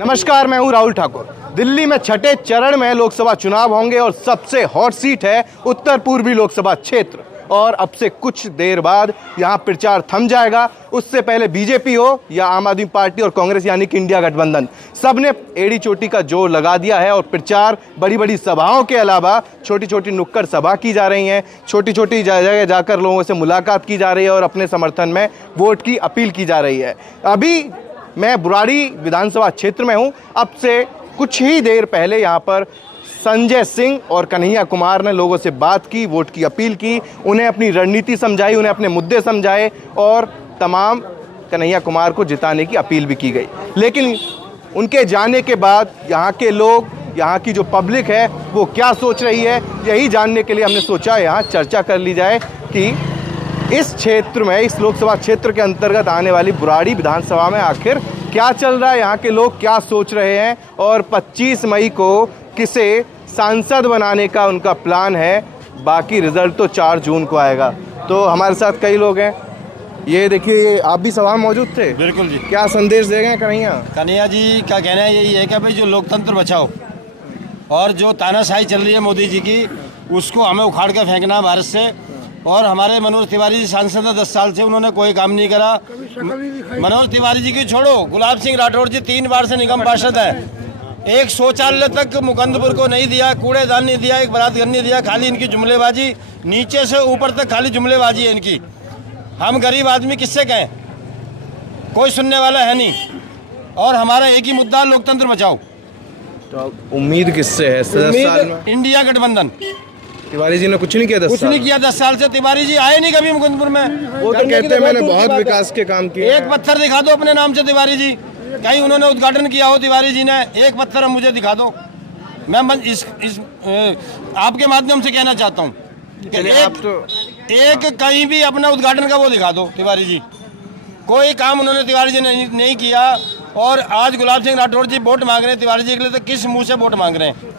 नमस्कार, मैं हूं राहुल ठाकुर। दिल्ली में छठे चरण में लोकसभा चुनाव होंगे और सबसे हॉट सीट है उत्तर पूर्वी लोकसभा क्षेत्र। और अब से कुछ देर बाद यहां प्रचार थम जाएगा। उससे पहले बीजेपी हो या आम आदमी पार्टी और कांग्रेस यानी कि इंडिया गठबंधन, सबने एड़ी चोटी का जोर लगा दिया है और प्रचार बड़ी बड़ी सभाओं के अलावा छोटी छोटी नुक्कड़ सभा की जा रही हैं। छोटी छोटी जगह जाकर लोगों से मुलाकात की जा रही है और अपने समर्थन में वोट की अपील की जा रही है। अभी मैं बुराड़ी विधानसभा क्षेत्र में हूं। अब से कुछ ही देर पहले यहां पर संजय सिंह और कन्हैया कुमार ने लोगों से बात की, वोट की अपील की, उन्हें अपनी रणनीति समझाई, उन्हें अपने मुद्दे समझाए और तमाम कन्हैया कुमार को जिताने की अपील भी की गई। लेकिन उनके जाने के बाद यहाँ के लोग, यहाँ की जो पब्लिक है वो क्या सोच रही है, यही जानने के लिए हमने सोचा यहाँ चर्चा कर ली जाए कि इस क्षेत्र में, इस लोकसभा क्षेत्र के अंतर्गत आने वाली बुराड़ी विधानसभा में आखिर क्या चल रहा है, यहाँ के लोग क्या सोच रहे हैं और 25 मई को किसे सांसद बनाने का उनका प्लान है। बाकी रिजल्ट तो 4 जून को आएगा। तो हमारे साथ कई लोग हैं। ये देखिए, आप भी सभा में मौजूद थे। बिल्कुल जी। क्या संदेश देंगे कन्हैया जी का कहना यही है कि भाई जो लोकतंत्र बचाओ और जो तानाशाही चल रही है मोदी जी की, उसको हमें उखाड़ के फेंकना है भारत से। और हमारे मनोज तिवारी जी सांसद है, 10 साल से उन्होंने कोई काम नहीं करा। मनोज तिवारी जी की छोड़ो, गुलाब सिंह राठौर जी 3 बार से निगम पार्षद है। एक शौचालय तक मुकंदपुर को नहीं दिया, कूड़ेदान नहीं दिया, एक बरात घर नहीं दिया। खाली इनकी जुमलेबाजी, नीचे से ऊपर तक खाली जुमलेबाजी है इनकी। हम गरीब आदमी किससे कहें, कोई सुनने वाला है नहीं। और हमारा एक ही मुद्दा, लोकतंत्र बचाओ। तो उम्मीद किससे है? 10 साल में इंडिया गठबंधन। तिवारी जी ने कुछ नहीं किया 10 साल? कुछ नहीं किया 10 साल से। तिवारी जी आए नहीं कभी मुकुंदपुर में। वो तो कहते हैं मैंने बहुत विकास के काम किए। एक पत्थर दिखा दो अपने नाम से तिवारी जी, कहीं उन्होंने उद्घाटन किया हो तिवारी जी ने, एक पत्थर मुझे दिखा दो। मैं आपके माध्यम से कहना चाहता हूँ, एक कहीं भी अपना उद्घाटन का वो दिखा दो तिवारी जी। कोई काम उन्होंने तिवारी जी ने नहीं किया। और आज गुलाब सिंह राठौर जी वोट मांग रहे हैं तिवारी जी के लिए, तो किस मुंह से वोट मांग रहे हैं?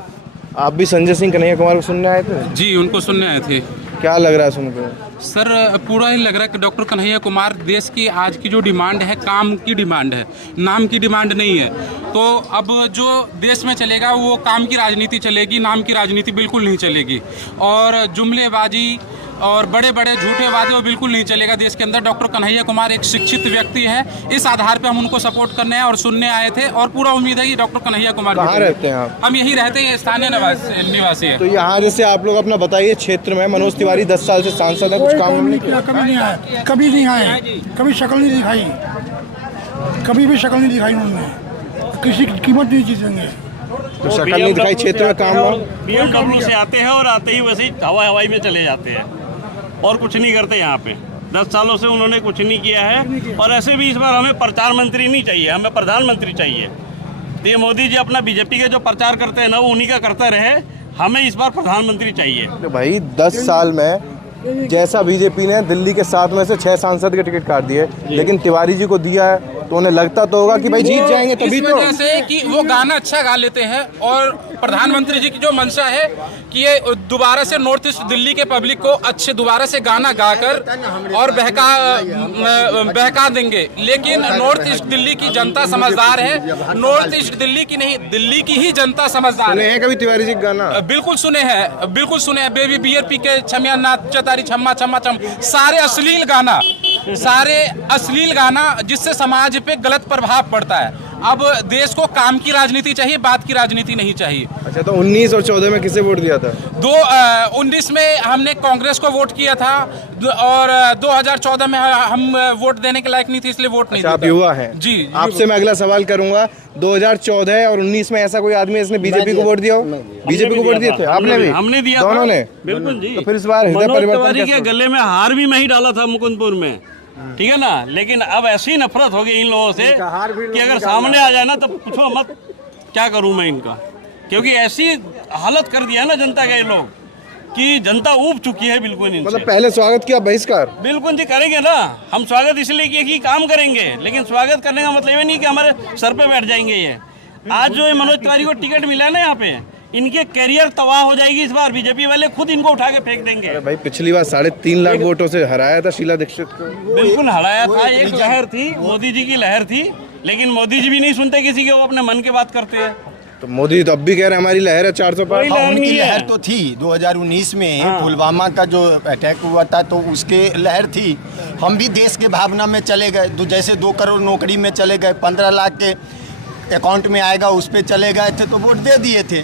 आप भी संजय सिंह कन्हैया कुमार को सुनने आए थे? जी, उनको सुनने आए थे। क्या लग रहा है सुनकर? सर, पूरा ही लग रहा है कि डॉक्टर कन्हैया कुमार देश की आज की जो डिमांड है, काम की डिमांड है, नाम की डिमांड नहीं है। तो अब जो देश में चलेगा वो काम की राजनीति चलेगी, नाम की राजनीति बिल्कुल नहीं चलेगी। और जुमलेबाजी और बड़े बड़े झूठे वादे वो बिल्कुल नहीं चलेगा देश के अंदर। डॉक्टर कन्हैया कुमार एक शिक्षित व्यक्ति है, इस आधार पे हम उनको सपोर्ट करने और सुनने आए थे। और पूरा उम्मीद है कि डॉक्टर कन्हैया कुमार। कहाँ रहते हैं आप? हम यही रहते हैं, स्थानीय निवासी है। तो यहाँ जैसे आप लोग अपना बताइए, क्षेत्र में मनोज तिवारी 10 साल से सांसद है, कुछ काम नहीं किया? कभी नहीं आए, कभी नहीं आए, कभी शक्ल नहीं दिखाई, कभी भी शक्ल नहीं दिखाई उन्होंने। किसी की कीमत नहीं जीतेंगे। तो शक्ल नहीं दिखाई, क्षेत्र में काम हो। BMW से आते हैं और आते ही वैसे ही हवाई में चले जाते हैं और कुछ नहीं करते यहाँ पे। 10 सालों से उन्होंने कुछ नहीं किया है। और ऐसे भी इस बार हमें प्रचार मंत्री नहीं चाहिए, हमें प्रधानमंत्री चाहिए। तो ये मोदी जी अपना बीजेपी के जो प्रचार करते हैं ना, वो उन्हीं का करते रहे। हमें इस बार प्रधानमंत्री चाहिए। तो भाई 10 साल में जैसा बीजेपी ने दिल्ली के 7 में से 6 सांसद के टिकट काट दिए, लेकिन तिवारी जी को दिया है, तो उन्हें लगता तो होगा कि भाई जीत जाएंगे। तभी इस वजह से कि वो गाना अच्छा गा लेते हैं। और प्रधानमंत्री जी की जो मंशा है कि ये दोबारा से नॉर्थ ईस्ट दिल्ली के पब्लिक को अच्छे दोबारा से गाना गाकर और बहका देंगे। लेकिन नॉर्थ ईस्ट दिल्ली की जनता समझदार है। नॉर्थ ईस्ट दिल्ली की नहीं, दिल्ली की ही जनता समझदार है। कभी तिवारी जी गाना बिल्कुल सुने हैं, बिल्कुल सुने हैं। बेबी बियर पी के छमिया नाच चतारी छम्मा छम्मा छम, सारे अश्लील गाना जिससे समाज पे गलत प्रभाव पड़ता है। अब देश को काम की राजनीति चाहिए, बात की राजनीति नहीं चाहिए। अच्छा, तो 19 और 14 में किसे वोट दिया था? 19 में हमने कांग्रेस को वोट किया था और 2014 में हम वोट देने के लायक नहीं थे, इसलिए वोट नहीं दिया। आप युवा हैं जी। आपसे मैं अगला सवाल करूंगा। 2014 और 19 में ऐसा कोई आदमी इसने बीजेपी को वोट दिया हो? बीजेपी को वोट दिए थे आपने भी? हमने दिया, दोनों ने। बिल्कुल जी। तो फिर इस बार हृदय परिवर्तन के गले में हार भी मैं ही डाला था मुकुंदपुर में, ठीक है ना। लेकिन अब ऐसी नफरत हो गई इन लोगों से कि अगर सामने आ जाए ना तो पूछो मत क्या करूं मैं इनका। क्योंकि ऐसी हालत कर दिया ना जनता के लोग कि जनता ऊब चुकी है बिल्कुल इनसे। मतलब पहले स्वागत किया, बहिष्कार? बिल्कुल जी करेंगे ना। हम स्वागत इसलिए किए कि काम करेंगे, लेकिन स्वागत करने का मतलब ये नहीं कि हमारे सर पे बैठ जाएंगे। ये आज जो मनोज तिवारी को टिकट मिला है ना, यहाँ पे इनके करियर तबाह हो जाएगी। इस बार बीजेपी वाले खुद इनको उठा के फेंक देंगे। अरे भाई, पिछली बार 3.5 लाख वोटों से हराया था शीला दीक्षित को। बिल्कुल हराया था। एक लहर थी, मोदी जी की लहर थी, लेकिन मोदी जी भी नहीं सुनते किसी के, वो अपने मन की बात करते हैं। तो मोदी तो अब भी कह रहे हैं हमारी लहर है 400 पार। लहर उनकी नहीं है। लहर तो थी 2019 में पुलवामा का जो अटैक हुआ था तो उसके लहर थी। हम भी देश के भावना में चले गए, जैसे 2 करोड़ नौकरी में चले गए, 15 लाख के अकाउंट में आएगा उस पर चले गए थे तो वोट दे दिए थे।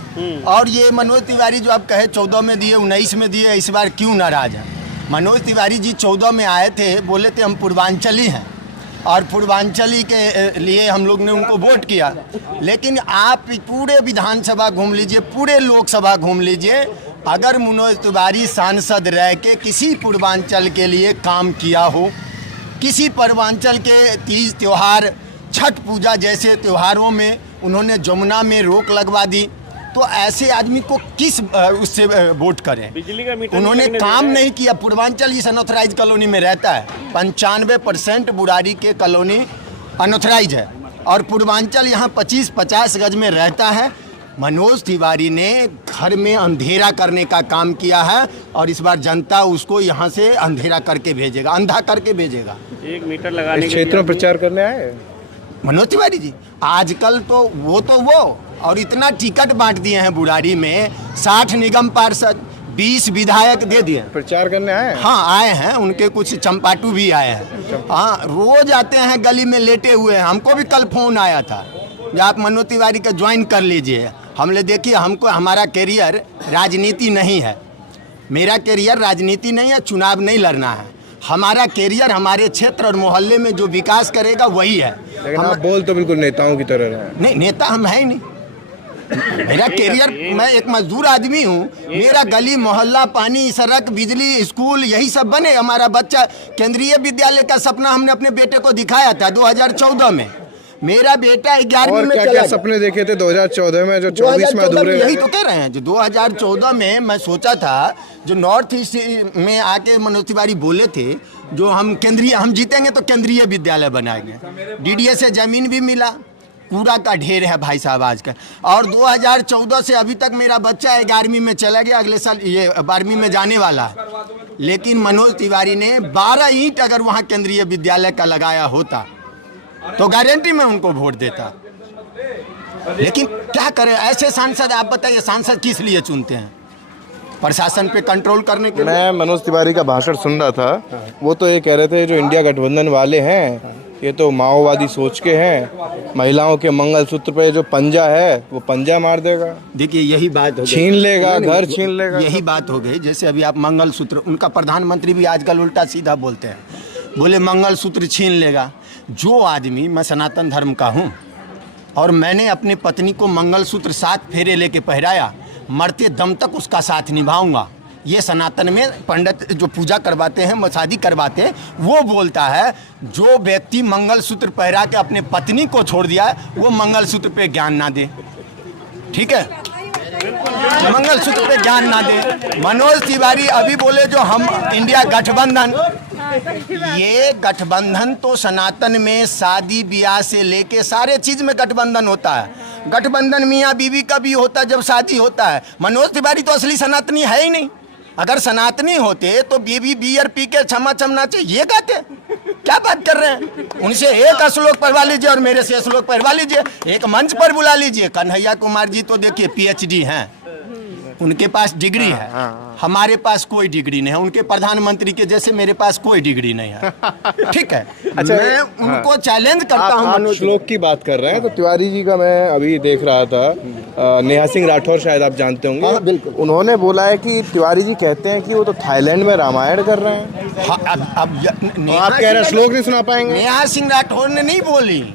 और ये मनोज तिवारी जो आप कहे 14 में दिए, 19 में दिए, इस बार क्यों नाराज है? मनोज तिवारी जी 14 में आए थे, बोले थे हम पूर्वांचली हैं और पूर्वांचली के लिए हम लोग ने उनको वोट किया। लेकिन आप पूरे विधानसभा घूम लीजिए, पूरे लोकसभा घूम लीजिए, अगर मनोज तिवारी सांसद रह के किसी पूर्वांचल के लिए काम किया हो, किसी पूर्वांचल के तीज त्यौहार, छठ पूजा जैसे त्योहारों में उन्होंने जमुना में रोक लगवा दी, तो ऐसे आदमी को किस उससे वोट करें? बिजली का मीटर उन्होंने नहीं काम लगने नहीं किया। पूर्वांचल इस अनऑथराइज कॉलोनी में रहता है, 95% बुराड़ी के कॉलोनी अनऑथराइज है और पूर्वांचल यहाँ 25-50 गज में रहता है। मनोज तिवारी ने घर में अंधेरा करने का काम किया है और इस बार जनता उसको यहाँ से अंधेरा करके भेजेगा, अंधा करके भेजेगा। 1 मीटर लगाने इस क्षेत्र में प्रचार करने आए मनोज तिवारी जी आजकल तो वो और इतना टिकट बांट दिए हैं बुराड़ी में, 60 निगम पार्षद, 20 विधायक दे दिए। प्रचार करने आए? हाँ आए हैं, उनके कुछ चंपाटू भी आए हैं। हाँ रोज आते हैं, गली में लेटे हुए हैं। हमको भी कल फोन आया था कि आप मनोज तिवारी का ज्वाइन कर लीजिए। हमने देखिए, हमको हमारा कैरियर राजनीति नहीं है, मेरा कैरियर राजनीति नहीं है, चुनाव नहीं लड़ना है। हमारा कैरियर हमारे क्षेत्र और मोहल्ले में जो विकास करेगा वही है। लेकिन आप बोल तो बिल्कुल नेताओं की तरह रहे हैं। नहीं, नेता हम है ही नहीं। मेरा कैरियर, मैं एक मजदूर आदमी हूँ, मेरा गली मोहल्ला, पानी, सड़क, बिजली, स्कूल यही सब बने। हमारा बच्चा केंद्रीय विद्यालय का सपना हमने अपने बेटे को दिखाया था 2014 में। मेरा बेटा 11वीं में क्या सपने देखे थे 2014 में जो 24 में अधूरे? यही तो कह रहे हैं, जो 2014 में मैं सोचा था, जो नॉर्थ ईस्ट में आके मनोज तिवारी बोले थे, जो हम जीतेंगे तो केंद्रीय विद्यालय बनाएंगे। डीडीए से जमीन भी मिला, कूड़ा का ढेर है भाई साहब आज का। और 2014 से अभी तक मेरा बच्चा 11वीं में चला गया, अगले साल ये 12वीं में जाने वाला है। लेकिन मनोज तिवारी ने 12 ईंट अगर वहाँ केंद्रीय विद्यालय का लगाया होता तो गारंटी में उनको वोट देता। लेकिन क्या करें, ऐसे सांसद, आप बताइए सांसद किस लिए चुनते हैं? प्रशासन पे कंट्रोल करने के लिए। मैं मनोज तिवारी का भाषण सुन रहा था, वो तो ये कह रहे थे जो इंडिया गठबंधन वाले हैं ये तो माओवादी सोच के हैं, महिलाओं के मंगलसूत्र पे जो पंजा है वो पंजा मार देगा। देखिए यही बात हो गई, छीन लेगा, घर छीन लेगा। यही बात हो गई। जैसे अभी आप मंगलसूत्र, उनका प्रधानमंत्री भी आजकल उल्टा सीधा बोलते हैं, बोले मंगलसूत्र छीन लेगा। जो आदमी, मैं सनातन धर्म का हूँ और मैंने अपनी पत्नी को मंगलसूत्र 7 फेरे लेके पहराया, मरते दम तक उसका साथ निभाऊंगा। ये सनातन में पंडित जो पूजा करवाते हैं, शादी करवाते हैं, वो बोलता है जो व्यक्ति मंगलसूत्र पहरा के अपने पत्नी को छोड़ दिया है वो मंगलसूत्र पे ज्ञान ना दे। ठीक है, मंगलसूत्र पे ज्ञान ना दे। मनोज तिवारी अभी बोले जो हम इंडिया गठबंधन, ये गठबंधन तो सनातन में शादी ब्याह से लेके सारे चीज में गठबंधन होता है। गठबंधन मियाँ बीवी का भी होता है जब शादी होता है। मनोज तिवारी तो असली सनातनी है ही नहीं। अगर सनातनी होते तो बीवी बियर पी के क्षमा चमना चाहिए, ये गाते। क्या बात कर रहे हैं? उनसे एक श्लोक पढ़वा लीजिए और मेरे से श्लोक पढ़वा लीजिए, एक मंच पर बुला लीजिए। कन्हैया कुमार जी तो देखिए PhD हैं, उनके पास डिग्री है, हमारे पास कोई डिग्री नहीं है। उनके प्रधानमंत्री के जैसे मेरे पास कोई डिग्री नहीं है। ठीक है, अच्छा, मैं उनको चैलेंज करता हूँ। आप श्लोक की बात कर रहे हैं तो तिवारी जी का मैं अभी देख रहा था, नेहा सिंह राठौर शायद आप जानते होंगे। हाँ, बिल्कुल। उन्होंने बोला है कि तिवारी जी कहते हैं कि वो तो थाईलैंड में रामायण कर रहे हैं। हाँ, अब आप कह रहे हैं श्लोक नहीं सुना पाएंगे? नेहा सिंह राठौर ने नहीं बोली,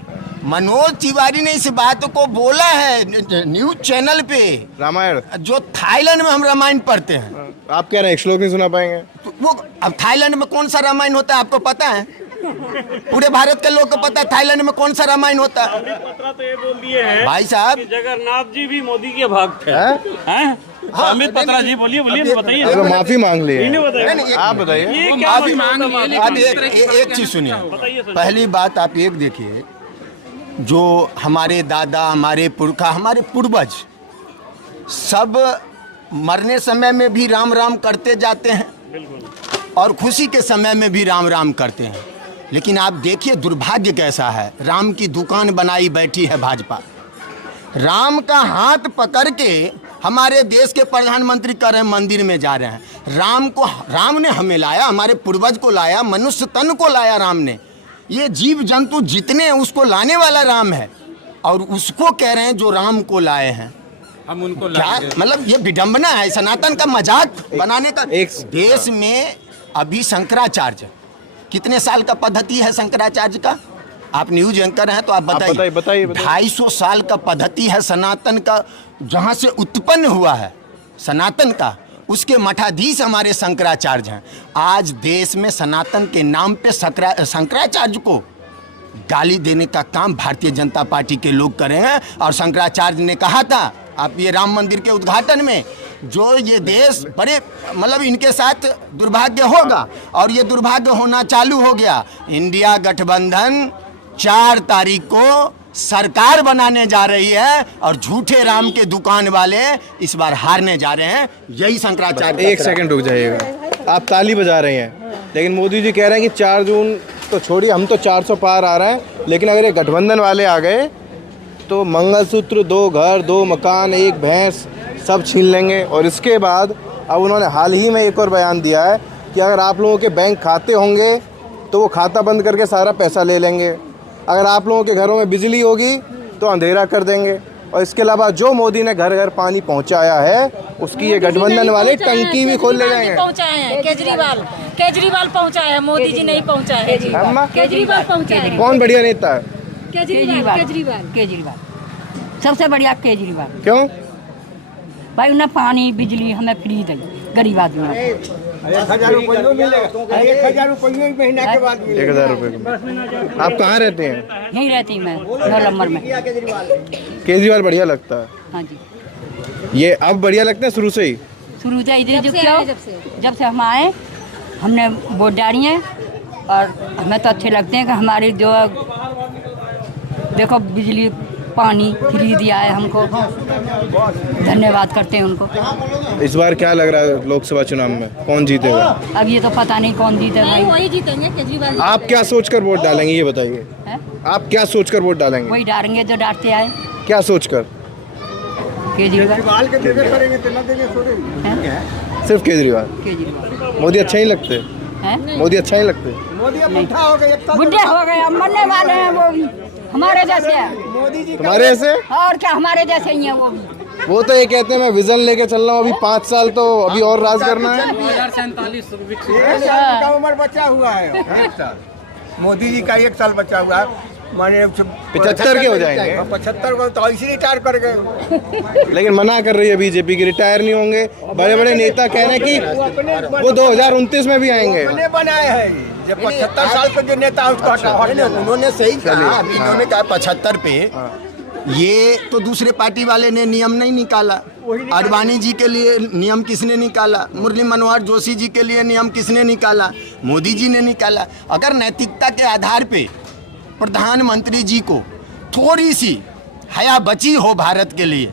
मनोज तिवारी ने इस बात को बोला है न्यूज चैनल पे। रामायण जो थाईलैंड में हम रामायण पढ़ते हैं, आप कह रहे हैं श्लोक नहीं सुना पाएंगे? तो वो अब थाईलैंड में कौन सा रामायण होता है आपको पता है? पूरे भारत के लोग को पता है थाईलैंड में कौन सा रामायण होता है। पत्रा तो ये बोल दिए हैं भाई साहब, कि जगन्नाथ जी भी मोदी के भक्त हैं। हैं? अमित पत्रा जी बोलिए बताइए। तो माफी मांग ली है। इन्हें बताइए। नहीं, आप बताइए। ये क्या माफी मांग ली है, लेकिन अब इस तरह की बात एक चीज सुनिए। बताइए सर। पहली बात आप एक देखिए, जो हमारे दादा, हमारे पुरखा, हमारे पूर्वज सब मरने समय में भी राम राम करते जाते हैं और खुशी के समय में भी राम राम करते हैं। लेकिन आप देखिए दुर्भाग्य कैसा है, राम की दुकान बनाई बैठी है भाजपा। राम का हाथ पकड़ के हमारे देश के प्रधानमंत्री कर रहे हैं, मंदिर में जा रहे हैं। राम ने हमें लाया, हमारे पूर्वज को लाया, मनुष्य तन को लाया राम ने। ये जीव जंतु जितने हैं उसको लाने वाला राम है, और उसको कह रहे हैं जो राम को लाए हैं। हम उनको क्या मतलब ये विडंबना है, सनातन का मजाक बनाने का। देश में अभी शंकराचार्य कितने साल का पद्धति है शंकराचार्य का? आप न्यूज एंकर हैं तो आप बताइए। 250 साल का पद्धति है सनातन का, जहाँ से उत्पन्न हुआ है सनातन का, उसके मठाधीश हमारे शंकराचार्य हैं। आज देश में सनातन के नाम पे शंकराचार्य को गाली देने का काम भारतीय जनता पार्टी के लोग कर रहे हैं। और शंकराचार्य ने कहा था आप ये राम मंदिर के उद्घाटन में, जो ये देश बड़े मतलब इनके साथ दुर्भाग्य होगा, और ये दुर्भाग्य होना चालू हो गया। इंडिया गठबंधन 4 तारीख को सरकार बनाने जा रही है, और झूठे राम के दुकान वाले इस बार हारने जा रहे हैं। यही शंकराचार्य। एक सेकंड रुक जाइएगा, आप ताली बजा रहे हैं, लेकिन मोदी जी कह रहे हैं कि 4 जून तो छोड़िए, हम तो 400 पार आ रहे हैं, लेकिन अगर ये गठबंधन वाले आ गए तो मंगलसूत्र, 2 घर, 2 मकान, 1 भैंस सब छीन लेंगे। और इसके बाद अब उन्होंने हाल ही में एक और बयान दिया है कि अगर आप लोगों के बैंक खाते होंगे तो वो खाता बंद करके सारा पैसा ले लेंगे, अगर आप लोगों के घरों में बिजली होगी तो अंधेरा कर देंगे। और इसके अलावा जो मोदी ने घर घर पानी पहुंचाया है उसकी ये गठबंधन वाले टंकी भी खोल ले जाएंगे। पहुंचाए हैं केजरीवाल पहुंचाए हैं, मोदी जी नहीं पहुंचाए हैं। केजरीवाल पहुंचाए हैं। कौन बढ़िया नेता है? केजरीवाल सबसे बढ़िया केजरीवाल। क्यों भाई उन्हें पानी बिजली हमें फ्री दी गरीब आदमी। 1000 रुपये मिलेगा, 1000 रुपये महीना के बाद। 1000 रुपये। आप कहाँ रहते हैं? यहीं रहती मैं 9 नंबर में। केजरीवाल बढ़िया लगता है? हाँ जी। ये अब बढ़िया लगता है शुरू से ही? शुरू से इधर जब से हम आए हमने वोट डाली है, और हमें तो अच्छे लगते हैं कि हमारी जो देखो बिजली पानी फ्री दिया है हमको, धन्यवाद करते हैं उनको। इस बार क्या लग रहा है लोकसभा चुनाव में कौन जीतेगा? अब ये तो पता नहीं कौन जीतेगा। वही जीतेंगे केजरीवाल। आप क्या सोचकर वोट डालेंगे ये बताइए? आप क्या सोचकर वोट डालेंगे? वही डालेंगे जो डांटते आए। क्या सोचकर? केजरीवाल के करेंगे तो ना देंगे थोड़े। सिर्फ केजरीवाल? मोदी अच्छा ही लगते हैं? मोदी अच्छा ही लगते हैं? मोदी अब बुढ़ा हो गए, बुढ़े हो गए, अब मरने वाले हैं। वो भी हमारे जैसे हैं। मोदी जी तुम्हारे ऐसे? और क्या हमारे जैसे ही हैं वो भी। वो तो ये कहते हैं मैं विजन लेके चल रहा हूँ, अभी 5 साल तो अभी और राज करना है। 1 साल का उम्र बचा हुआ है। 1 साल मोदी जी का 1 साल बचा हुआ है। माने 75 के हो जाएंगे। 75 को तो ऐसे रिटायर कर गए। लेकिन मना कर रही है बीजेपी की, रिटायर नहीं होंगे। बड़े बड़े नेता कह रहे हैं कि वो 2029 में भी आएंगे। उन्होंने बनाए हैं जब 75 साल के जो नेता उन्होंने सही कहा। उन्होंने कहा 75 पे। ये तो दूसरे पार्टी वाले ने नियम नहीं निकाला। आडवाणी जी के लिए नियम किसने निकाला? मुरली मनोहर जोशी जी के लिए नियम किसने निकाला? मोदी जी ने निकाला। अगर नैतिकता के आधार पे प्रधानमंत्री जी को थोड़ी सी हया बची हो भारत के लिए,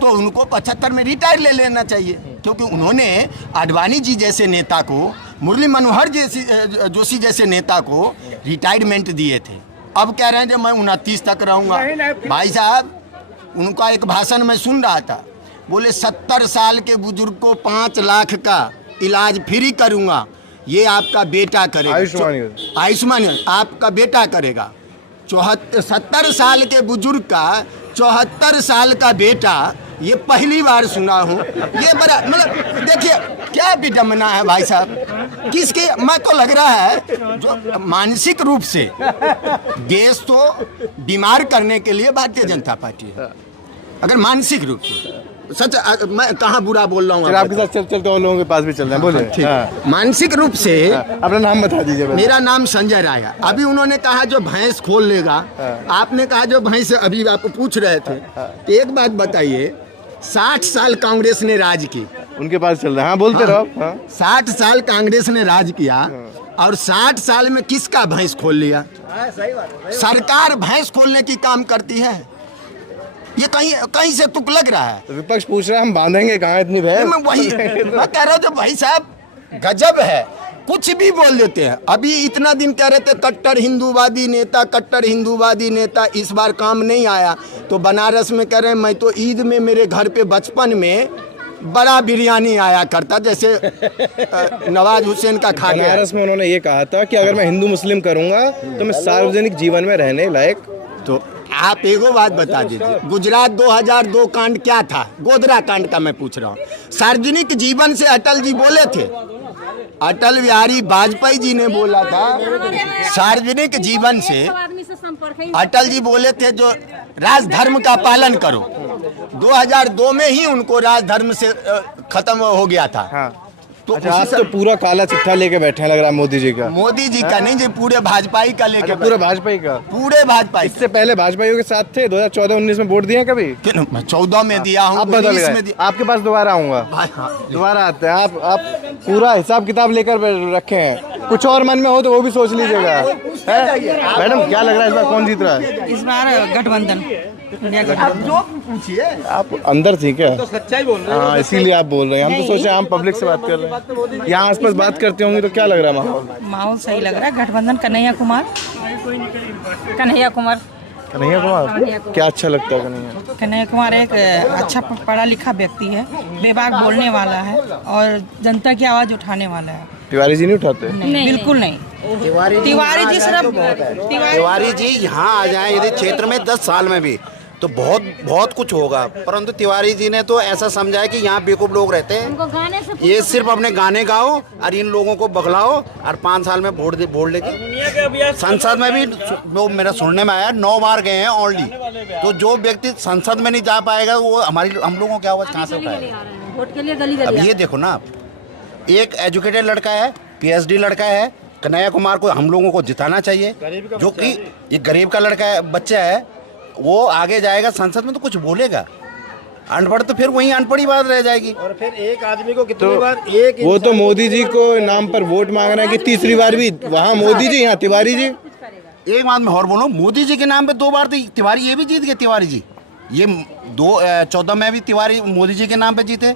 तो उनको 75 में रिटायर ले लेना चाहिए, क्योंकि उन्होंने आडवाणी जी जैसे नेता को, मुरली मनोहर जोशी जैसे नेता को रिटायरमेंट दिए थे। अब कह रहे हैं कि मैं 29 तक रहूँगा। भाई साहब, उनका एक भाषण में सुन रहा था, बोले 70 साल के बुजुर्ग को 5 लाख का इलाज फ्री करूँगा, ये आपका बेटा करेगा। आयुष्मान आपका बेटा करेगा। 70 साल के बुजुर्ग का 74 साल का बेटा, ये पहली बार सुना हूँ। ये बड़ा मतलब देखिए क्या विडंबना है भाई साहब। किसके मैं तो लग रहा है जो मानसिक रूप से देश तो बीमार करने के लिए भारतीय जनता पार्टी है। अगर मानसिक रूप से सच, मैं कहाँ बुरा बोल रहा हूँ? आपके साथ चलते और लोगों के पास भी चल रहे हैं, बोले। ठीक। मानसिक रूप से अपना नाम बता दीजिए। मेरा नाम संजय राय है। अभी उन्होंने कहा जो भैंस खोल लेगा, आपने कहा जो भैंस, अभी आप पूछ रहे थे। तो एक बात बताइए, 60 साल कांग्रेस ने राज की, उनके पास चल रहा है। हाँ, बोलते रहो। 60 साल कांग्रेस ने राज किया, और 60 साल में किसका भैंस खोल लिया? सरकार भैंस खोलने की काम करती है। ये कहीं से तुक लग रहा है। तो विपक्ष पूछ रहा है हम बांधेंगे कहाँ इतनी भैंस? मैं वही मैं कह रहा हूँ, जो भाई साहब गजब है। कुछ भी बोल देते हैं। अभी इतना दिन कह रहे थे कट्टर हिंदूवादी नेता, कट्टर हिंदूवादी नेता, इस बार काम नहीं आया। तो बनारस में कह रहे हैं मैं तो ईद में मेरे घर पे बचपन में बड़ा बिरयानी आया करता, जैसे नवाज हुसैन का खा गया। बनारस में उन्होंने ये कहा था कि अगर मैं हिंदू मुस्लिम करूंगा तो मैं सार्वजनिक जीवन में रहने लायक। तो आप एगो बात बता दीजिए, गुजरात 2002 कांड क्या था? गोधरा कांड का मैं पूछ रहा हूँ। सार्वजनिक जीवन से अटल जी बोले थे, अटल बिहारी वाजपेयी जी ने बोला था सार्वजनिक जीवन से। अटल जी बोले थे जो राजधर्म का पालन करो। 2002 में ही उनको राजधर्म से खत्म हो गया था। हाँ। तो अच्छा, आप तो पूरा काला चिट्ठा लेके बैठे हैं लग रहा है मोदी जी का। मोदी जी का नहीं जी, पूरे भाजपा का लेके। पूरे भाजपा का? पूरे भाजपा। इससे पहले भाजपा के साथ थे? 2014-19 में वोट दिए कभी? 14 में दिया हूँ। आप बदल गए। आपके पास दोबारा आऊंगा। दोबारा आते हैं आप पूरा हिसाब किताब लेकर रखे हैं। कुछ और मन में हो तो वो भी सोच लीजिएगा। मैडम क्या लग रहा है इस बार कौन जीत रहा है? इस बार गठबंधन। आप जो पूछिए। आप अंदर थी क्या? तो सच्चाई बोल रहे हैं। हाँ, इसीलिए आप बोल रहे हैं। हम तो सोचे हम पब्लिक से बात कर रहे हैं। यहाँ आसपास बात करते होंगे तो क्या लग रहा है माहौल? माहौल सही लग रहा है। गठबंधन कन्हैया कुमार। कन्हैया कुमार क्या अच्छा लगता है कन्हैया? कन्हैया कुमार एक अच्छा पढ़ा लिखा व्यक्ति है, बेबाक बोलने वाला है और जनता की आवाज उठाने वाला है। तिवारी जी नहीं उठाते? नहीं, बिल्कुल नहीं। तिवारी जी सिर्फ तिवारी जी यहाँ आ जाएं यदि क्षेत्र में 10 साल में भी तो बहुत कुछ होगा, परंतु तिवारी जी ने तो ऐसा समझा है कि यहाँ बेवकूफ़ लोग रहते हैं, ये सिर्फ अपने गाने गाओ और इन लोगों को बगलाओ और 5 साल में वोट लेके। संसद में भी वो मेरा सुनने में आया 9 बार गए हैं ऑलरेडी। तो जो व्यक्ति संसद में नहीं जा पाएगा वो हम लोगों की आवाज़ कहाँ से उठाएगा? वोट के लिए गली अब ये देखो ना, आप एक एजुकेटेड लड़का है, PhD लड़का है, कन्हैया कुमार को हम लोगों को जिताना चाहिए। जो कि ये गरीब का लड़का है, बच्चा है, वो आगे जाएगा संसद में तो कुछ बोलेगा। अनपढ़ तो फिर वही अनपढ़ी बात रह जाएगी। और फिर एक आदमी को कितनी बार एक वो तो मोदी जी को नाम पर वोट मांग रहे हैं कि तीसरी बार भी वहाँ मोदी जी यहाँ तिवारी जी। एक बात मैं और बोलूँ, मोदी जी के नाम पे 2 बार तो तिवारी ये भी जीत गए। तिवारी जी ये 2014 में भी तिवारी मोदी जी के नाम पे जीते,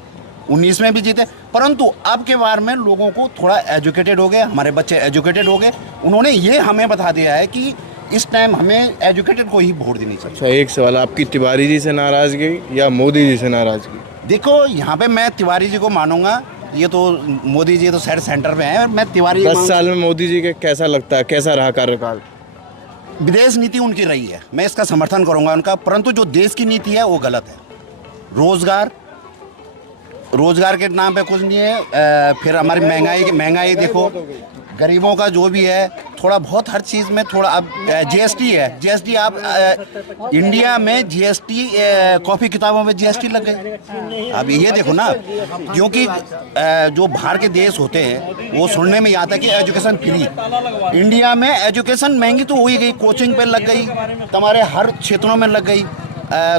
19 में भी जीते। परंतु अब के बार में लोगों को थोड़ा एजुकेटेड हो गए, हमारे बच्चे एजुकेटेड हो गए। उन्होंने ये हमें बता दिया है कि इस टाइम हमें एजुकेटेड को ही वोट देनी चाहिए। अच्छा, एक सवाल, आपकी तिवारी जी से नाराजगी या मोदी जी से नाराजगी? देखो यहाँ पे मैं तिवारी जी को मानूंगा, ये तो मोदी जी तो शायद सेंटर पे हैं, मैं तिवारी 10 साल में मोदी जी के कैसा लगता है, कैसा रहा कार्यकाल? विदेश नीति उनकी रही है, मैं इसका समर्थन करूंगा उनका, परंतु जो देश की नीति है वो गलत है। रोजगार के नाम पे कुछ नहीं है। फिर हमारी महंगाई देखो, गरीबों का जो भी है थोड़ा बहुत हर चीज़ में थोड़ा। अब GST है, GST आप इंडिया में GST कॉपी किताबों में GST लग गई। अब ये देखो ना, क्योंकि जो बाहर के देश होते हैं वो सुनने में आता है कि एजुकेशन फ्री। इंडिया में एजुकेशन महंगी तो हो ही गई, कोचिंग पे लग गई, तुम्हारे हर क्षेत्रों में लग गई,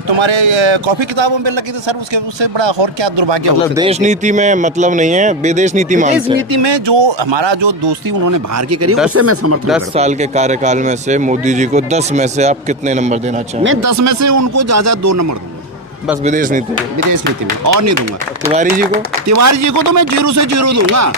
तुम्हारे कॉपी किताबों में लगी। तो सर उससे बड़ा और क्या दुर्भाग्य? मतलब देश नीति में मतलब नहीं है, विदेश नीति मांगते हैं। विदेश नीति में जो हमारा जो दोस्ती उन्होंने बाहर की करी, उससे मैं समर्थन 10 साल के कार्यकाल में से मोदी जी को 10 में से आप कितने नंबर देना चाहेंगे? मैं 10 में से उनको ज़्यादा 2 नंबर दूंगा। बस विदेश नीति में और नहीं दूंगा। तिवारी जी को तो मैं 0 से 0 दूंगा।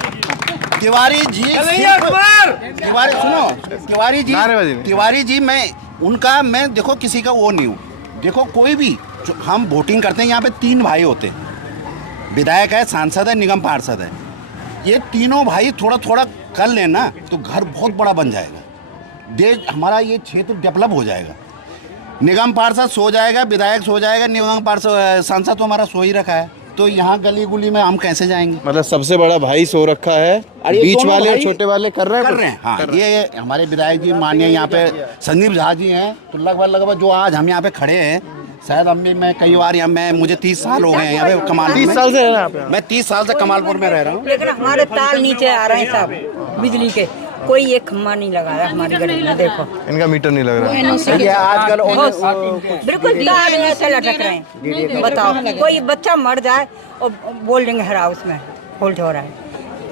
तिवारी जी मैं देखो किसी का वो नहीं हूँ। देखो कोई भी हम वोटिंग करते हैं, यहाँ पे 3 भाई होते हैं, विधायक है, सांसद है, निगम पार्षद है। ये तीनों भाई थोड़ा थोड़ा कर लेना तो घर बहुत बड़ा बन जाएगा, देश हमारा ये क्षेत्र डेवलप हो जाएगा। निगम पार्षद सो जाएगा, विधायक सो जाएगा, निगम पार्षद सांसद तो हमारा सो ही रखा है, तो यहाँ गली गुली में हम कैसे जाएंगे? मतलब सबसे बड़ा भाई सो रखा है, बीच वाले और छोटे वाले कर रहे हैं। हाँ, ये हमारे विधायक जी माननीय यहाँ पे संदीप झा जी हैं, तो लगभग जो आज हम यहाँ पे खड़े हैं, शायद मैं कई बार यहाँ मुझे 30 साल हो गए हैं यहाँ पे कमालपुर। 30 साल से रह रहा? मैं 30 साल से कमालपुर में रह रहा हूँ। लेकिन हमारे तार नीचे आ रहे हैं सब बिजली के, कोई एक खम्मा नहीं लगाया हमारी गली में। देखो इनका मीटर नहीं लग रहा है आजकल। बिल्कुल तार ऐसे लटक रहे हैं। बताओ, कोई बच्चा मर जाए और बोल्डिंग है उसमें होल्ड हो रहा है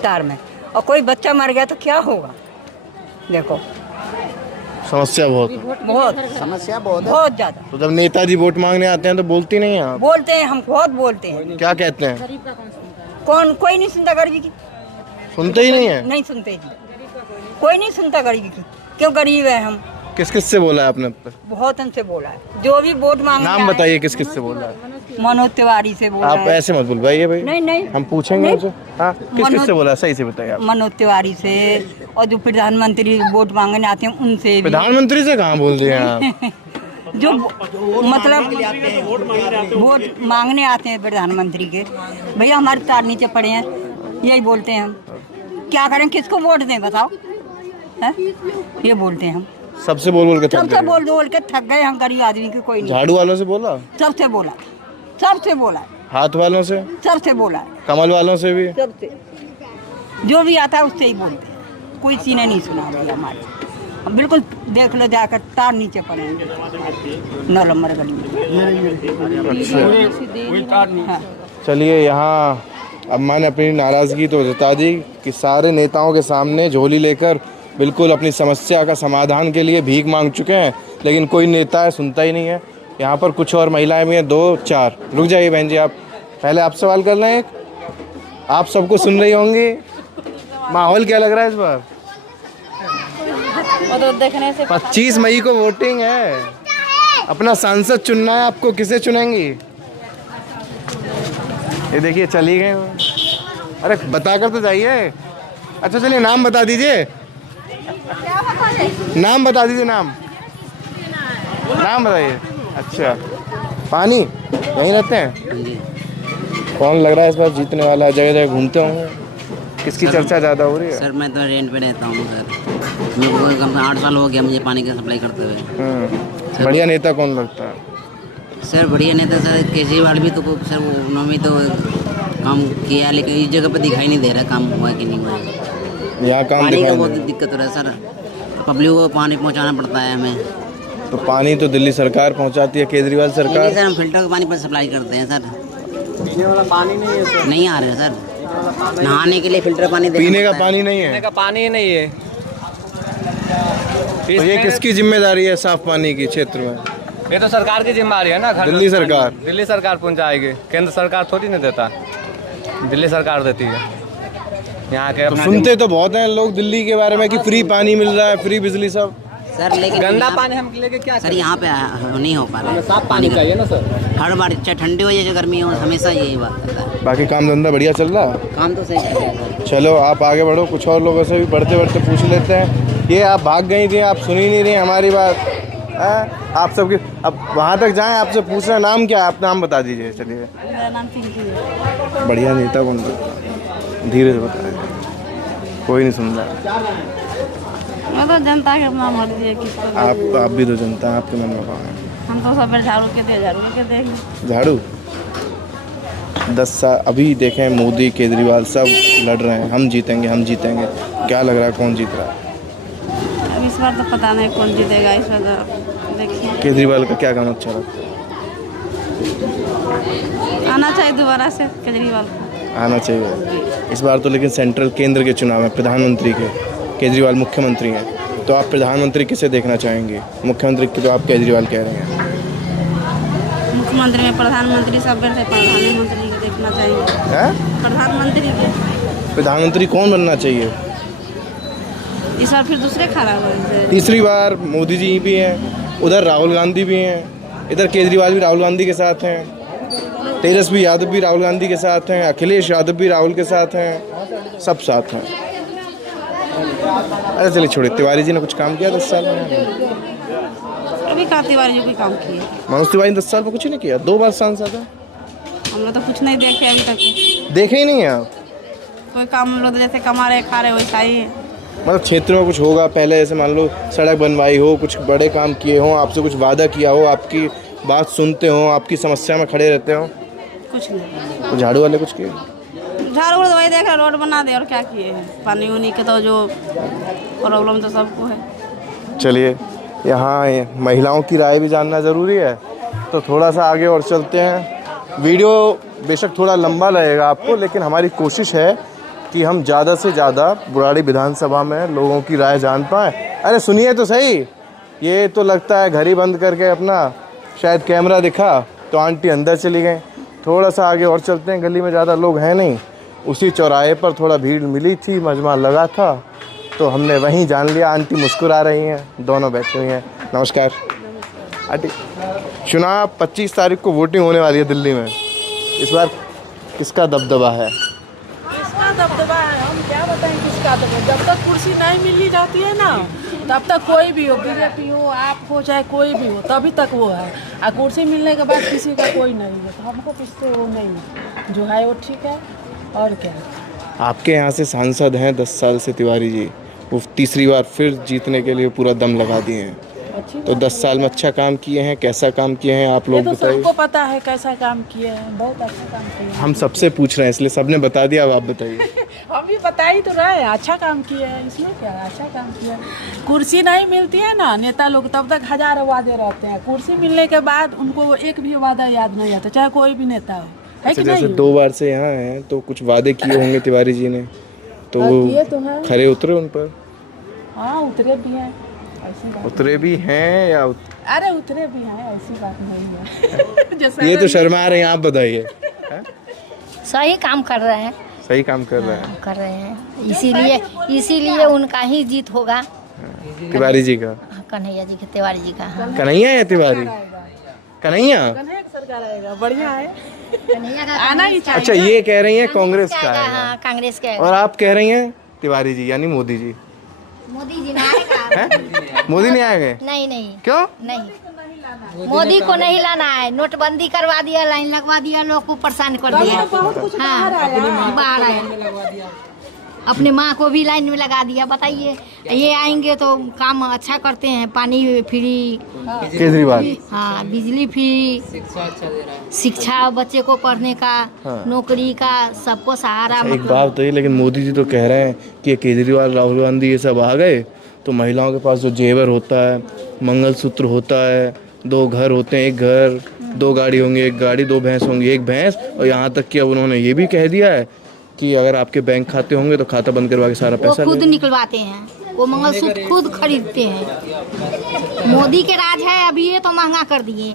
तार में, और कोई बच्चा मर गया तो क्या होगा? देखो समस्या बहुत ज़्यादा। तो जब नेताजी वोट मांगने आते हैं तो बोलती नहीं है? बोलते हैं, हम बहुत बोलते हैं। क्या कहते हैं? कोई नहीं सुनता गरीबी की। सुनते ही नहीं है। नहीं सुनते ही, कोई नहीं सुनता गरीब की। क्यों गरीब है हम। किस किस से बोला है आपने अब तक? बहुत हमसे बोला है, जो भी वोट मांगने नाम आए। बताइए किस किस से बोला है? मनोज तिवारी से बोला आप है। ऐसे मत बुलवाइए भाई। नहीं नहीं, हम पूछेंगे नहीं। उनसे। हाँ, किस किस से बोला है? सही से बताइए आप। मनोज तिवारी से, और जो प्रधानमंत्री वोट मांगने आते हैं उनसे भी। प्रधानमंत्री से कहाँ बोल रहे हैं आप? जो मतलब वोट मांगने आते हैं प्रधानमंत्री के, भैया हमारे तार नीचे पड़े हैं, यही बोलते हैं हम। क्या करें, किसको वोट दें बताओ, है? ये बोलते हैं हम। सबसे बोल बोल के थक सबसे गए। बोल के थक गए हम, गरीब आदमी की कोई नहीं। झाड़ू वालों से बोला? सबसे बोला, सबसे बोला, हाथ वालों से? सबसे बोला, कमल वालों से भी? सबसे, जो भी आता है उससे ही बोलते हैं। कोई सीने नहीं सुना भैया हमारे। हम बिल्कुल देख लो, जाकर तार नीचे पड़ेंगे 9 नंबर गली में। हाँ। चलिए, यहाँ अम्मा ने अपनी नाराज़गी तो जता दी कि सारे नेताओं के सामने झोली लेकर बिल्कुल अपनी समस्या का समाधान के लिए भीख मांग चुके हैं, लेकिन कोई नेता है सुनता ही नहीं है। यहाँ पर कुछ और महिलाएं भी हैं, 2-4। रुक जाइए बहन जी, आप पहले आप सवाल कर लें एक। आप सबको सुन रही होंगी, माहौल क्या लग रहा है इस बार? तो देखने से 25 मई को वोटिंग है, अपना सांसद चुनना है आपको। किसे चुनेंगी? ये देखिए चली गए। अरे बताकर तो जाइए। अच्छा चलिए, नाम बता दीजिए, नाम बता दीजिए, नाम बताइए। अच्छा, पानी यहीं रहते हैं? कौन लग रहा है इस बार जीतने वाला? जगह जगह घूमते होंगे, किसकी चर्चा ज़्यादा हो रही है? सर मैं तो रेंट पे रहता हूँ सर, मेरे को कम से 8 साल हो गया मुझे पानी का सप्लाई करते हुए। बढ़िया नेता कौन लगता है? सर बढ़िया नेता सर केजरीवाल भी तो सर उन्होंने भी तो काम किया, लेकिन इस जगह पे दिखाई नहीं दे रहा काम हुआ कि नहीं हुआ। यहाँ काम पानी का दिखाई बहुत नहीं। दिक्कत हो रहा है सर, पब्लिक को पानी पहुँचाना पड़ता है हमें। तो पानी तो दिल्ली सरकार पहुँचाती है, केजरीवाल नहीं सरकार। सर, हम फिल्टर का पानी पर सप्लाई करते हैं सर। पीने वाला पानी नहीं है सर, नहीं आ रहा है सर। नहाने के लिए फिल्टर पानी पीने का पानी नहीं है, का पानी ही नहीं है। तो ये किसकी जिम्मेदारी है साफ पानी की क्षेत्र में? ये तो सरकार की जिम्मेदारी है ना। दिल्ली सरकार। दिल्ली सरकार पहुंचाएगी, केंद्र सरकार थोड़ी नहीं देता, दिल्ली सरकार देती है। यहाँ के तो सुनते तो बहुत हैं लोग दिल्ली के बारे में कि फ्री पानी मिल रहा है, फ्री बिजली सब। सर लेकिन गंदा पानी हम लेके क्या सर यहाँ पे नहीं हो पा रहा है। साफ पानी चाहिए ना सर। हर बार चाहे ठंडी हो या गर्मी हो, हमेशा यही बात करता है। बाकी काम धंधा बढ़िया चल रहा है? काम तो सही चल रहा है सर। चलो आप आगे बढ़ो, कुछ और लोगों से भी बढ़ते बढ़ते पूछ लेते हैं। ये आप भाग गई थी, आप सुन ही नहीं रही हमारी बात। आप सबकी अब वहाँ तक जाएं, आपसे पूछ रहे नाम क्या है? आप नाम बता दीजिए। चलिए, मेरा नाम पिंकी है। बढ़िया नेता कौन था? धीरे से बताएं, कोई नहीं सुन रहा। मैं तो जनता के अपना मर्जी है किसको। आप भी तो जनता हैं, आपके मन में कहाँ है? हम तो सब झाड़ू के दे देख। झाड़ू 10 साल अभी देखें, मोदी केजरीवाल सब लड़ रहे हैं, हम जीतेंगे हम जीतेंगे। क्या लग रहा है कौन जीत रहा है? अब इस बार तो पता नहीं कौन जीतेगा, इस बार तो देखिए। केजरीवाल का क्या काम अच्छा लगता है? आना चाहिए दोबारा से केजरीवाल को। आना चाहिए इस बार तो, लेकिन सेंट्रल केंद्र के चुनाव है प्रधानमंत्री के, केजरीवाल मुख्यमंत्री हैं, तो आप प्रधानमंत्री किसे देखना चाहेंगे? मुख्यमंत्री की तो आप केजरीवाल कह रहे हैं। मुख्यमंत्री में प्रधानमंत्री सब बैठे, प्रधानमंत्री को देखना चाहिए। प्रधानमंत्री के प्रधानमंत्री कौन बनना चाहिए? इस बार फिर दूसरे खड़ा हुए। तीसरी बार मोदी जी भी हैं, उधर राहुल गांधी भी हैं, इधर केजरीवाल भी राहुल गांधी के साथ हैं, तेजस्वी यादव भी राहुल गांधी के साथ हैं, अखिलेश यादव भी राहुल के साथ हैं, सब साथ हैं। अरे चलिए छोड़िए, तिवारी जी ने कुछ काम किया 10 साल में? अभी कहाँ तिवारी जी कोई काम किए? मनोज तिवारी ने 10 साल में कुछ नहीं किया, 2 बार सांसद है। हम लोग तो कुछ नहीं देखे अभी तक। देखे ही नहीं है आप? कोई काम हम लोग तो जैसे कमा रहे खा रहे वैसा ही है। मतलब क्षेत्र में कुछ होगा पहले, जैसे मान लो सड़क बनवाई हो, कुछ बड़े काम किए हों, आपसे कुछ वादा किया हो, आपकी बात सुनते हो, आपकी समस्या में खड़े रहते हो? कुछ नहीं। तो झाड़ू वाले कुछ किए? झाड़ू तो वही देख रहे, रोड बना दे और क्या किए हैं। पानी उनी के तो जो प्रॉब्लम तो सबको है। चलिए, यहाँ महिलाओं की राय भी जानना ज़रूरी है, तो थोड़ा सा आगे और चलते हैं। वीडियो बेशक थोड़ा लंबा लगेगा आपको, लेकिन हमारी कोशिश है कि हम ज़्यादा से ज़्यादा बुराड़ी विधानसभा में लोगों की राय जान पाएँ। अरे सुनिए तो सही, ये तो लगता है घर ही बंद करके अपना शायद कैमरा दिखा तो आंटी अंदर चली गई। थोड़ा सा आगे और चलते हैं, गली में ज़्यादा लोग हैं नहीं, उसी चौराहे पर थोड़ा भीड़ मिली थी, मजमा लगा था, तो हमने वहीं जान लिया। आंटी मुस्कुरा रही हैं, दोनों बैठी हुई हैं। नमस्कार आंटी। चुनाव 25 तारीख को वोटिंग होने वाली है दिल्ली में, इस बार किसका दबदबा है? किसका दबदबा है, हम क्या बताएं किसका दबदबा। जब तक कुर्सी नहीं मिली जाती है ना, तब तक कोई भी हो, बीजेपी हो, आप हो, चाहे कोई भी हो, तभी तक वो है। और कुर्सी मिलने के बाद किसी का कोई नहीं है, तो हमको किससे वो नहीं है, जो है वो ठीक है। और क्या, आपके यहाँ से सांसद हैं 10 साल से तिवारी जी, वो तीसरी बार फिर जीतने के लिए पूरा दम लगा दिए हैं। तो 10 साल में अच्छा काम किए हैं, कैसा काम किए हैं आप लोग तो बताइए। सबको पता है कैसा काम किए हैं, बहुत अच्छा काम किए हैं। हम सबसे पूछ रहे हैं इसलिए सबने बता दिया, अब आप बताइए। हम भी बता ही तो रहे हैं, अच्छा काम किए हैं, इसमें क्या है, अच्छा काम किया है। कुर्सी नहीं मिलती है ना नेता लोग, तब तक हजारों वादे रहते हैं। कुर्सी मिलने के बाद उनको एक भी वादा याद नहीं आता, चाहे कोई भी नेता हो, है कि जैसे नहीं? 2 बार से यहाँ हैं तो कुछ वादे किए होंगे तिवारी जी ने, तो किए तो हैं। खरे उतरे उन पर? हाँ उतरे भी हैं, ऐसी बात उतरे भी हैं या अरे उतरे भी हैं, ऐसी बात नहीं है। जैसा ये तो शर्मा रहे हैं, आप बताइए। सही काम कर रहे हैं, सही काम कर रहे हैं, कर रहे हैं, इसीलिए उनका ही जीत होगा। तिवारी जी का, कन्हैया जी के, तिवारी जी का। कन्हैया या तिवारी? कन्हैया। सरकार आएगा, बढ़िया है, कन्हैया का आना ही चाहिए। अच्छा, ये कह रही हैं कांग्रेस का है, हाँ, कांग्रेस के। और आप कह रही हैं तिवारी जी यानी मोदी जी। मोदी जी नहीं आएगा। मोदी नहीं आएंगे? नहीं क्यों नहीं, मोदी को नहीं लाना है। नोटबंदी करवा दिया, लाइन लगवा दिया, लोग को परेशान कर दिया। हाँ, बाहर आया, अपने माँ को भी लाइन में लगा दिया। बताइए, ये आएंगे तो काम अच्छा करते हैं, पानी फ्री, केजरीवाल, हाँ बिजली फ्री, शिक्षा बच्चे को पढ़ने का, नौकरी का, सबको सहारा। एक बात बताइए, लेकिन मोदी जी तो कह रहे हैं कि केजरीवाल, राहुल गांधी ये सब आ गए तो महिलाओं के पास जो जेवर होता है, मंगलसूत्र होता है, 2 घर होते हैं, 1 घर, 2 गाड़ी होंगी, 1 गाड़ी, 2 भैंस होंगी, 1 भैंस, और यहाँ तक कि अब उन्होंने ये भी कह दिया है कि अगर आपके बैंक खाते होंगे तो खाता बंद करवा के सारा पैसा वो खुद निकलवाते हैं, वो मंगलसूत्र खुद खरीदते हैं। मोदी के राज है, अभी ये तो महंगा कर दिए।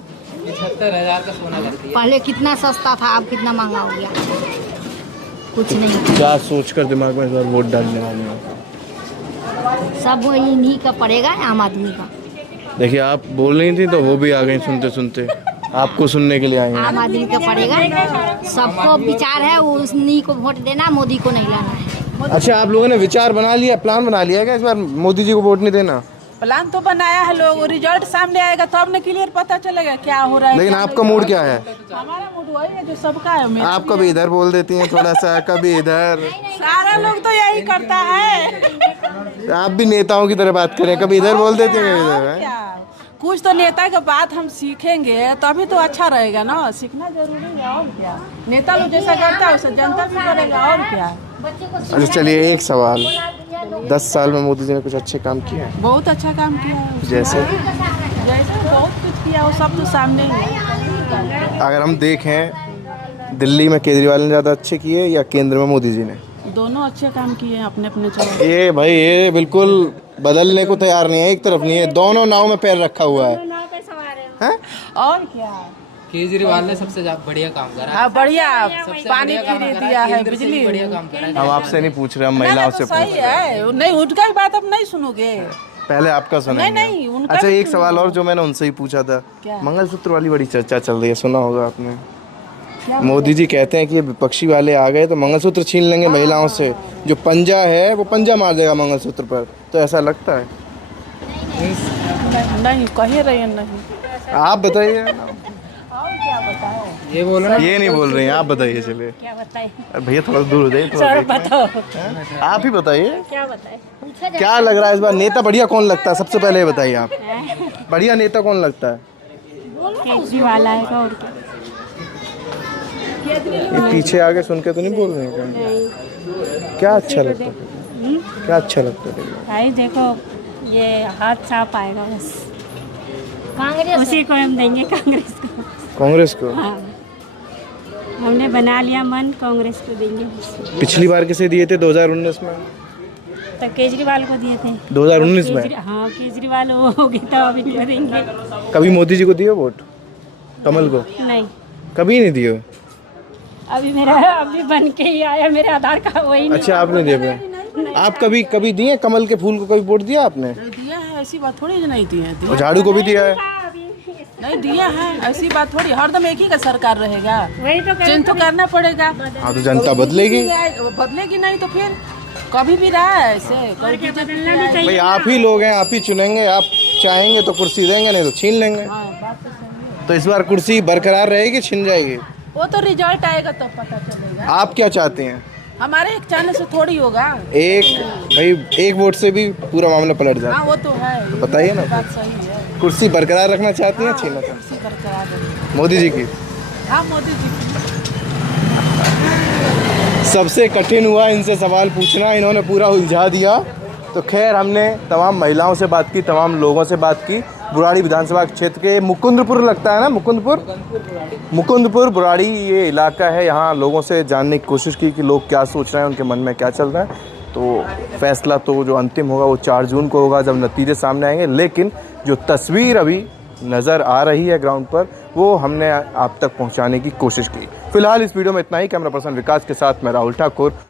75,000 का सोना कर दिया। पहले कितना सस्ता था, अब कितना महंगा हो गया, कुछ नहीं। क्या सोचकर दिमाग में इस बार वोट डालने वाले हैं? सब इन्हीं का पड़ेगा, आम आदमी का। देखिए, आप बोल रही थी तो वो भी आ गई सुनते सुनते, आपको सुनने के लिए आई हैं। आम आदमी का पड़ेगा, सबको विचार है उन्हीं को वोट देना, मोदी को नहीं लाना है। अच्छा, आप लोगों ने विचार बना लिया, प्लान बना लिया है क्या इस बार मोदी जी को वोट नहीं देना? प्लान तो बनाया है, लोग रिजल्ट सामने आएगा तब न क्लियर पता चलेगा क्या हो रहा है। लेकिन आपका मूड क्या है? हमारा मूड वही है जो सबका है। आप कभी इधर बोल देती हैं थोड़ा सा, कभी इधर। सारा लोग तो यही करता है। आप भी नेताओं की तरह बात करें, कभी इधर बोल देती हैं, कभी इधर। क्या कुछ तो नेता के बात हम सीखेंगे तभी तो अच्छा रहेगा ना, सीखना जरूरी है। और क्या, नेता लोग जैसा करता है वैसा जनता भी करेगा, और क्या। अच्छा चलिए, एक सवाल, 10 साल में मोदी जी ने कुछ अच्छे काम किए हैं? बहुत अच्छा काम किया है। जैसे बहुत कुछ किया, वो सब तो सामने ही है। अगर हम देखें, दिल्ली में केजरीवाल ने ज़्यादा अच्छे किए या केंद्र में मोदी जी ने? दोनों अच्छे काम किए हैं अपने अपने जगह। ये भाई, ये बिल्कुल बदलने को तैयार नहीं है, एक तरफ नहीं है, दोनों नाव में पैर रखा हुआ है। हैं? और क्या, केजरीवाल ने सबसे बढ़िया काम करा। हाँ बढ़िया, पानी फ्री दिया है, बिजली। बढ़िया काम करा। हम आपसे नहीं पूछ रहे, हम महिलाओं से पूछ सही रहे हैं। है, नहीं उनका ही बात अब नहीं सुनोगे, पहले आपका सुनेंगे। नहीं, उनका अच्छा, भी एक सवाल और जो मैंने उनसे ही पूछा था, मंगलसूत्र वाली बड़ी चर्चा चल रही है, सुना होगा आपने। मोदी जी कहते हैं कि ये विपक्षी वाले आ गए तो मंगलसूत्र छीन लेंगे महिलाओं से, जो पंजा है वो पंजा मार देगा मंगलसूत्र पर, तो ऐसा लगता है? नहीं कह रहे हैं, नहीं। आप बताइए। ये बोल रहे ये नहीं बोल रहे हैं, आप बताइए। चलिए, क्या बताएं? भैया थोड़ा दूर हो जाइए, थोड़ा बताओ, आप ही बताइए, क्या बताएं? क्या लग रहा है इस बार नेता बढ़िया कौन लगता है? सबसे पहले ये बताइए, आप बढ़िया नेता कौन लगता है? केजरीवाल आएगा, और क्या। ये पीछे आगे सुन के तो नहीं बोल रहे हैं? क्या अच्छा लगता है? क्या अच्छा लगता है? भाई देखो, ये हाथ साफ आएगा, बस कांग्रेस उसी को हम देंगे, कांग्रेस को। कांग्रेस को? हाँ, हमने बना लिया मन, कांग्रेस को देंगे। पिछली बार किसे दिए थे 2019 में? तो केजरीवाल को दिए थे 2019 में। हाँ, केजरीवाल वो होगी तो अभी नहीं देंगे। कभी मोदी जी को दिए वोट? कमल को? नहीं, कभी नहीं दिए? अभी मेरा अभी बन के ही आया, मेरे आधार कार्ड वही नहीं। अच्छा, आपने दिए पे? आप कभी दिए कमल के फूल को, कभी वोट दिया आपने? दिया है, ऐसी बात थोड़ी नहीं दिए हैं। और झाड़ू को भी दिया है? नहीं दिया है, ऐसी बात थोड़ी, हरदम एक ही का सरकार रहेगा, चेंज तो करना पड़ेगा। हाँ, तो जनता बदलेगी? बदलेगी नहीं तो फिर कभी भी रहा है ऐसे, कभी बदलना भी चाहिए। भाई आप ही लोग हैं, आप ही चुनेंगे, आप चाहेंगे तो कुर्सी देंगे, नहीं तो छीन लेंगे। तो इस बार कुर्सी बरकरार रहेगी, छिन जाएगी? वो तो रिजल्ट आएगा तो पता चलेगा। आप क्या चाहते हैं? हमारे एक चाहने से थोड़ी होगा, एक वोट से भी पूरा मामला पलट जाए। हाँ वो तो है, बताइए ना। बात सही है। कुर्सी बरकरार रखना चाहती हैं, छीनना चाहती कुर्सी बरकरार रहे। हैं? मोदी जी की? हाँ मोदी जी की। सबसे कठिन हुआ इनसे सवाल पूछना, इन्होंने पूरा उलझा दिया। तो खैर, हमने तमाम महिलाओं से बात की, तमाम लोगों से बात की। बुराड़ी विधानसभा क्षेत्र के मुकुंदपुर लगता है ना, मुकुंदपुर बुराड़ी ये इलाका है। यहाँ लोगों से जानने की कोशिश की कि लोग क्या सोच रहे हैं, उनके मन में क्या चल रहा है। तो फैसला तो जो अंतिम होगा वो 4 जून को होगा, जब नतीजे सामने आएंगे। लेकिन जो तस्वीर अभी नज़र आ रही है ग्राउंड पर, वो हमने आप तक पहुँचाने की कोशिश की। फिलहाल इस वीडियो में इतना ही। कैमरा पर्सन विकास के साथ मैं राहुल ठाकुर।